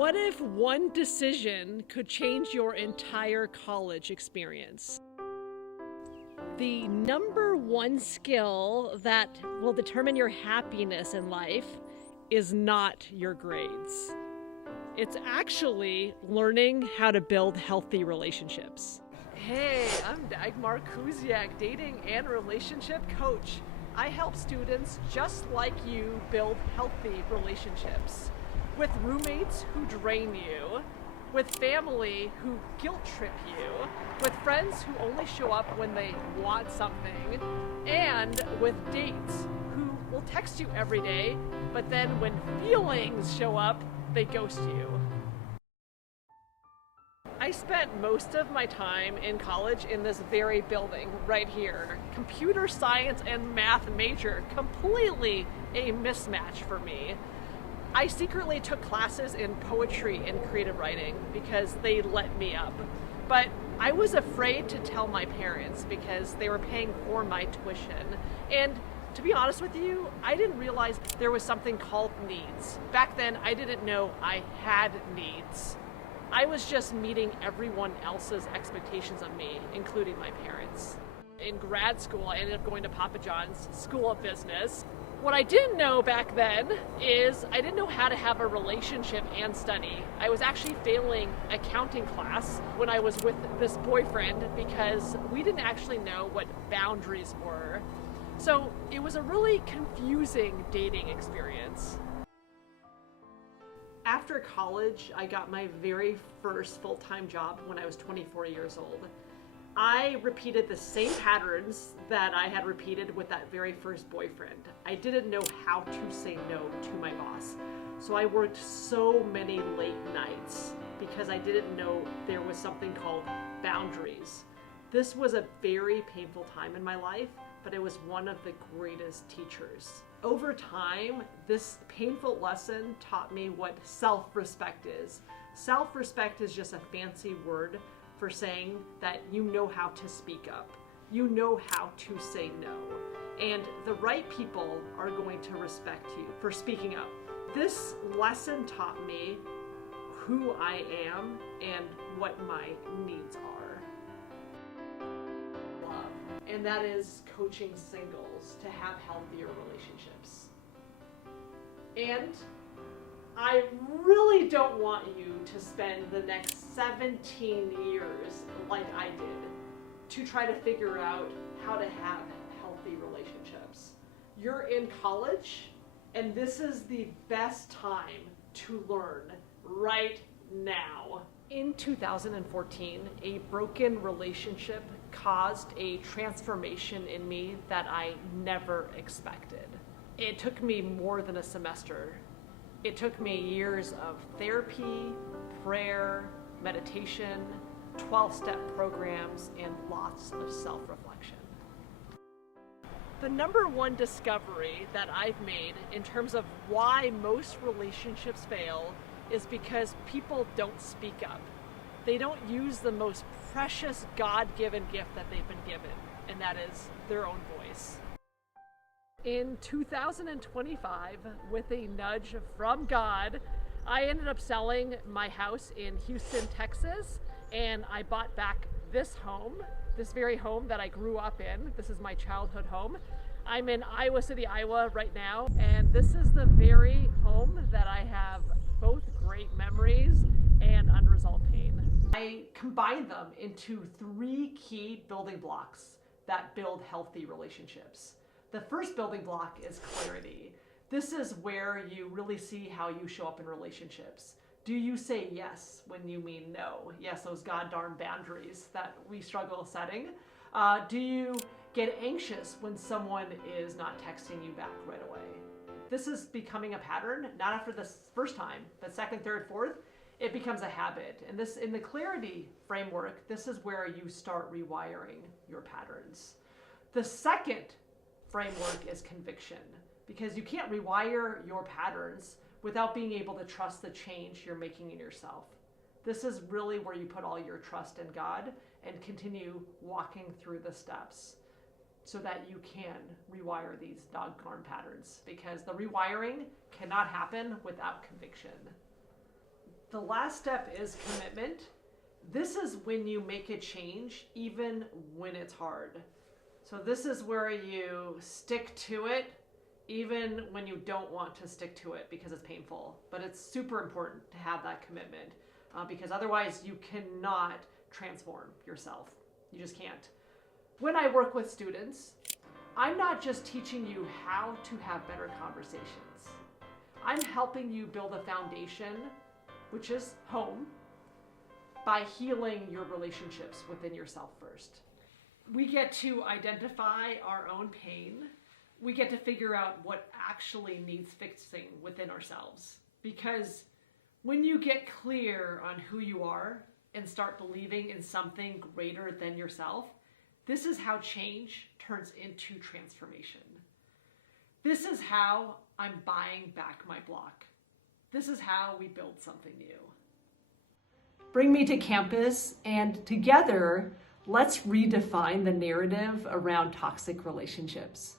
What if one decision could change your entire college experience? The number one skill that will determine your happiness in life is not your grades. It's actually learning how to build healthy relationships. Hey, I'm Dagmar Kusiak, dating and relationship coach. I help students just like you build healthy relationships. With roommates who drain you, with family who guilt trip you, with friends who only show up when they want something, and with dates who will text you every day, but then when feelings show up, they ghost you. I spent most of my time in college in this very building right here. Computer science and math major, completely a mismatch for me. I secretly took classes in poetry and creative writing because they let me up. But I was afraid to tell my parents because they were paying for my tuition. And to be honest with you, I didn't realize there was something called needs. Back then, I didn't know I had needs. I was just meeting everyone else's expectations of me, including my parents. In grad school, I ended up going to Papa John's School of Business. What I didn't know back then is I didn't know how to have a relationship and study. I was actually failing accounting class when I was with this boyfriend because we didn't actually know what boundaries were. So it was a really confusing dating experience. After college, I got my very first full-time job when I was 24 years old. I repeated the same patterns that I had repeated with that very first boyfriend. I didn't know how to say no to my boss. So I worked so many late nights because I didn't know there was something called boundaries. This was a very painful time in my life, but it was one of the greatest teachers. Over time, this painful lesson taught me what self-respect is. Self-respect is just a fancy word for saying that you know how to speak up. You know how to say no. And the right people are going to respect you for speaking up. This lesson taught me who I am and what my needs are. And that is coaching singles to have healthier relationships. And I really don't want you to spend the next 17 years like I did to try to figure out how to have healthy relationships. You're in college, and this is the best time to learn right now. In 2014, a broken relationship caused a transformation in me that I never expected. It took me more than a semester. It took me years of therapy, prayer, meditation, 12-step programs, and lots of self-reflection. The number one discovery that I've made in terms of why most relationships fail is because people don't speak up. They don't use the most precious God-given gift that they've been given, and that is their own voice. In 2025, with a nudge from God, I ended up selling my house in Houston, Texas, and I bought back this home, this very home that I grew up in. This is my childhood home. I'm in Iowa City, Iowa right now, and this is the very home that I have both great memories and unresolved pain. I combined them into 3 key building blocks that build healthy relationships. The first building block is clarity. This is where you really see how you show up in relationships. Do you say yes when you mean no? Yes, those goddamn boundaries that we struggle setting. Do you get anxious when someone is not texting you back right away? This is becoming a pattern, not after the first time, but second, third, fourth, it becomes a habit. And this, in the clarity framework, this is where you start rewiring your patterns. The second framework is conviction, because you can't rewire your patterns without being able to trust the change you're making in yourself. This is really where you put all your trust in God and continue walking through the steps so that you can rewire these doggone patterns, because the rewiring cannot happen without conviction. The last step is commitment. This is when you make a change, even when it's hard. So this is where you stick to it, even when you don't want to stick to it because it's painful. But it's super important to have that commitment because otherwise you cannot transform yourself. You just can't. When I work with students, I'm not just teaching you how to have better conversations. I'm helping you build a foundation, which is home, by healing your relationships within yourself first. We get to identify our own pain. We get to figure out what actually needs fixing within ourselves. Because when you get clear on who you are and start believing in something greater than yourself, this is how change turns into transformation. This is how I'm buying back my block. This is how we build something new. Bring me to campus, and together, let's redefine the narrative around toxic relationships.